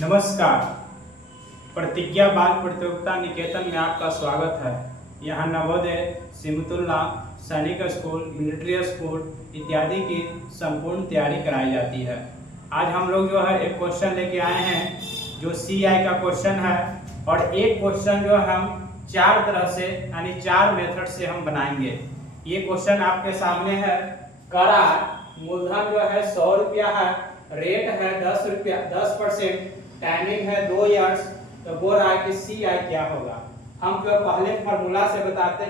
नमस्कार। प्रतिज्ञा बाल प्रतियोगिता निकेतन में आपका स्वागत है। यहाँ नवोदय, सिमतुल्ला, सैनिक स्कूल, मिलिट्री स्कूल इत्यादि की संपूर्ण तैयारी कराई जाती है। आज हम लोग जो है एक क्वेश्चन लेके आए हैं जो CI का क्वेश्चन है, और एक क्वेश्चन जो हम 4 तरह से यानी 4 मेथड से हम बनाएंगे। ये क्वेश्चन आपके सामने है। करार मूलधन जो है 100 रुपया है, रेट है 10 रुपया 10%, टाइमिंग है 2 इयर्स। तो बोल रहा है कि CI क्या होगा। हम जो पहले फार्मूला से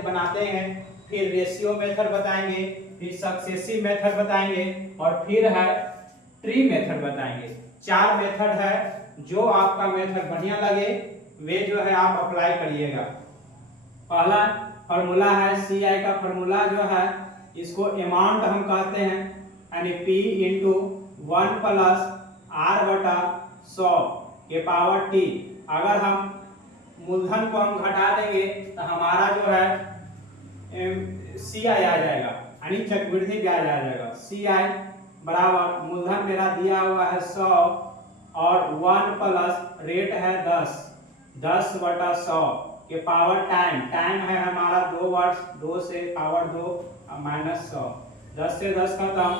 बनाते हैं, फिर रेशियो मेथड बताएंगे, फिर सक्सेसिव मेथड बताएंगे, और फिर है ट्री मेथड बताएंगे। 4 मेथड है। जो आपका मेथड बढ़िया लगे वे जो है आप अप्लाई करिएगा। पहला फार्मूला है CI का फार्मूला जो है, इसको अमाउंट हम कहते हैं, यानी P इंटू 1 प्लस R/100 के पावर T। अगर हम मूलधन को हम घटा देंगे तो हमारा जो है CI आ जाएगा, यानी चक्रवृद्धि ब्याज आ जाएगा। CI बराबर मूलधन मेरा दिया हुआ है 100 और 1 प्लस रेट है 10/100 के पावर टाइम है हमारा 2 वर्ष, 2 से पावर 2 माइनस 100, 10 से 10 खत्म।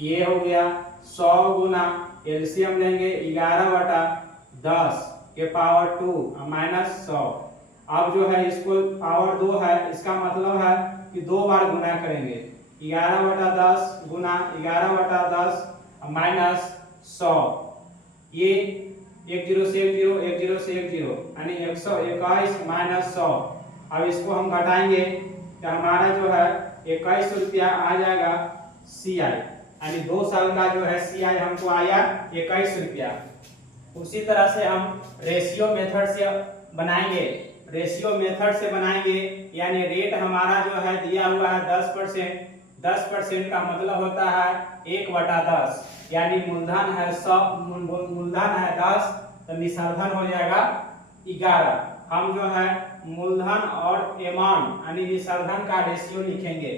ये हो गया 100 गुना एलसीएम लेंगे 11/10 के पावर 2 माइनस 100। अब जो है इसको पावर 2 है, इसका मतलब है कि 2 बार गुना करेंगे। 11/10 गुना 11/10 माइनस 100। ये 1 0 से 1 0, 1 0 से 1 0, यानी 121 माइनस 100। अब इसको हम घटाएंगे तो हमारा जो है 21 रुपया आ जाएगा CI, यानी 2 साल का जो है CI हमको आया 21 रुपया। उसी तरह से हम रेशियो मेथड से बनाएंगे। रेशियो मेथड से बनाएंगे यानी रेट हमारा जो है दिया हुआ है 10%। 10% का मतलब होता है 1/10, यानी मूलधन है 100, मूलधन है 10 तो निसर्धन हो जाएगा 11। हम जो है मूलधन और अमाउंट यानी निसर्धन का रेशियो लिखेंगे।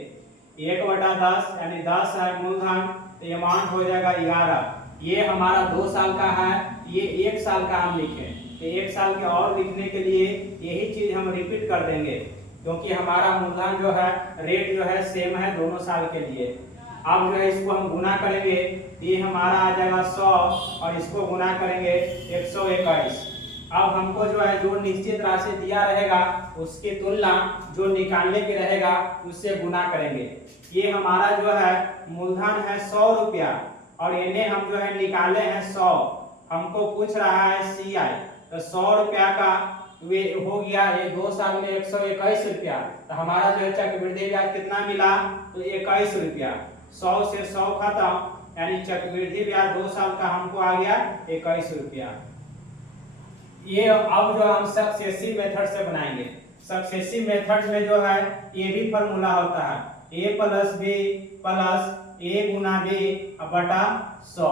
1/10 यानी 10 है मूलधन तो अमाउंट हो जाएगा 11। ये हमारा 2 साल का है, ये 1 साल का हम लिखें तो 1 साल के और लिखने के लिए यही चीज हम रिपीट कर देंगे, क्योंकि हमारा मूलधन जो है रेट जो है सेम है दोनों साल के लिए। अब जो है इसको हम गुना करेंगे, ये हमारा आ जाएगा 100 और इसको गुना करेंगे 121। अब हमको जो है जो निश्चित राशि दिया रहेगा उसकी तुलना जो निकालने के रहेगा उससे गुना करेंगे। ये हमारा जो है मूलधन है 100 रुपया और इन्हें हम जो है निकाले हैं 100। हमको पूछ रहा है CI, तो 100 रुपया का वे हो गया ये 2 साल में 121 रुपया। तो हमारा जो है चक्रवृद्धि ब्याज कितना मिला, तो 21 रुपया। 100 से 100 खत्म, यानी चक्रवृद्धि ब्याज 2 साल का हमको आ गया 21 रुपया। ये अब जो हम सक्सेसिव मेथड से बनाएंगे। सक्सेसिव मेथड में जो है ये भी फार्मूला होता है, A plus B plus A Guna B बटा 100।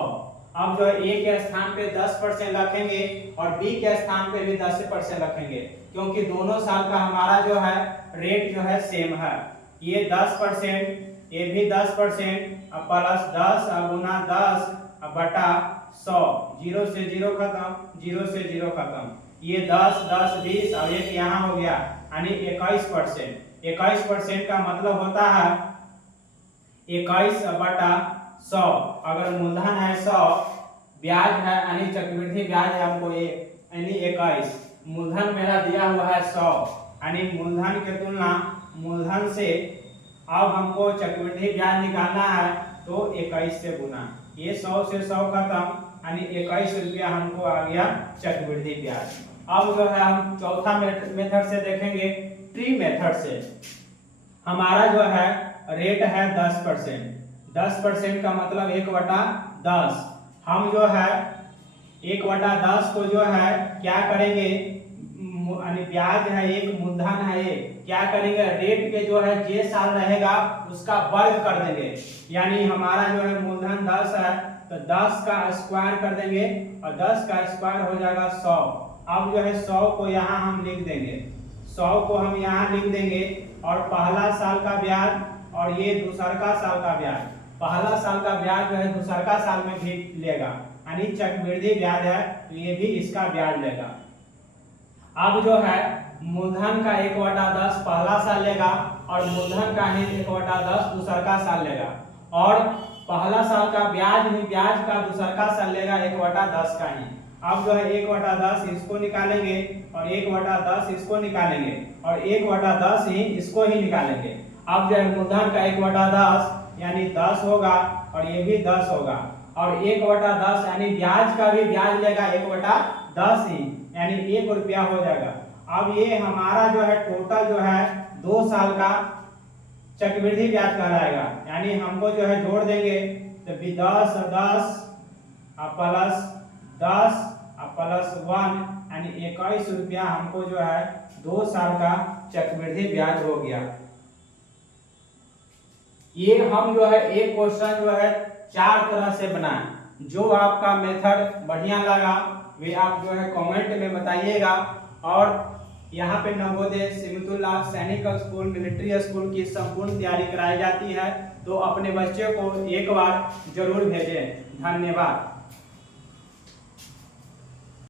अब जो है A के स्थान पे 10% रखेंगे और B के स्थान पे भी 10% रखेंगे, क्योंकि दोनों साल का हमारा जो है रेट जो है सेम है। ये 10%, ये भी 10% प्लस 10 गुना 10 बटा 100। 0 से 0 खत्म, 0 से 0 खत्म। ये 10 10 20 और एक यहाँ हो गया, यानी 21%। 21% का मतलब होता है 21/100। अगर मूलधन है 100, ब्याज है यानी चक्रवृद्धि ब्याज है हमको यानी 21, मूलधन मेरा दिया हुआ है 100, यानी मूलधन की तुलना मूलधन से अब हमको चक्रवृद्धि ब्याज निकालना है तो 21 से गुना। ये 100 से 100 खत्म, यानी 21 रुपया हमको आ गया चक्रवृद्धि ब्याज। अब जो है हम चौथा मेथड से देखेंगे, ट्री मेथड से। हमारा जो है रेट है 10%। 10% का मतलब 1/10। हम जो है 1/10 को जो है क्या करेंगे, यानी ब्याज है एक, मूलधन है एक, क्या करेंगे रेट के जो है जे साल रहेगा उसका वर्ग कर देंगे। यानी हमारा जो है मूलधन 10 है तो 10 का स्क्वायर कर देंगे और 10 का स्क्वायर हो जाएगा 100। अब जो है 100 को यहाँ हम लिख देंगे, 100 को हम यहाँ लिख देंगे और पहला साल का ब्याज और ये दूसरा का साल का ब्याज। पहला साल का ब्याज जो है दूसरा साल में भी लेगा, यानी चक्रवृद्धि ब्याज है तो ये भी इसका ब्याज लेगा। अब जो है मूलधन का 1/10 पहला साल लेगा और मूलधन का ही 1/10 दूसरा साल लेगा, और पहला साल का ब्याज भी ब्याज का दूसरा साल लेगा 1/10 का ही। अब जो है 1/10 इसको निकालेंगे और 1/10 इसको निकालेंगे और 1/10 ही इसको ही निकालेंगे। अब जो है मूलधन का 1/10 यानी 10 होगा और ये भी 10 होगा, और 1/10 यानी ब्याज का भी ब्याज लेगा 1/10 ही, यानी 1 रुपया हो जाएगा। अब ये हमारा जो है टोटल जो है 2 साल का चक्रवृद्धि ब्याज कहलाएगा, यानी हमको जो है जोड़ देंगे तो 10 10 प्लस 10 प्लस 1 यानी 21 रुपया हमको जो है 2 साल का चक्रवृद्धि ब्याज हो गया। ये हम जो है एक क्वेश्चन जो है 4 तरह से बनाए। जो आपका मेथड बढ़िया लगा वे आप जो है कमेंट में बताइएगा, और यहाँ पे नवोदय सिमतुल्ला सैनिक स्कूल मिलिट्री स्कूल की संपूर्ण तैयारी कराई जाती है, तो अपने बच्चे को एक बार जरूर भेजें। धन्यवाद।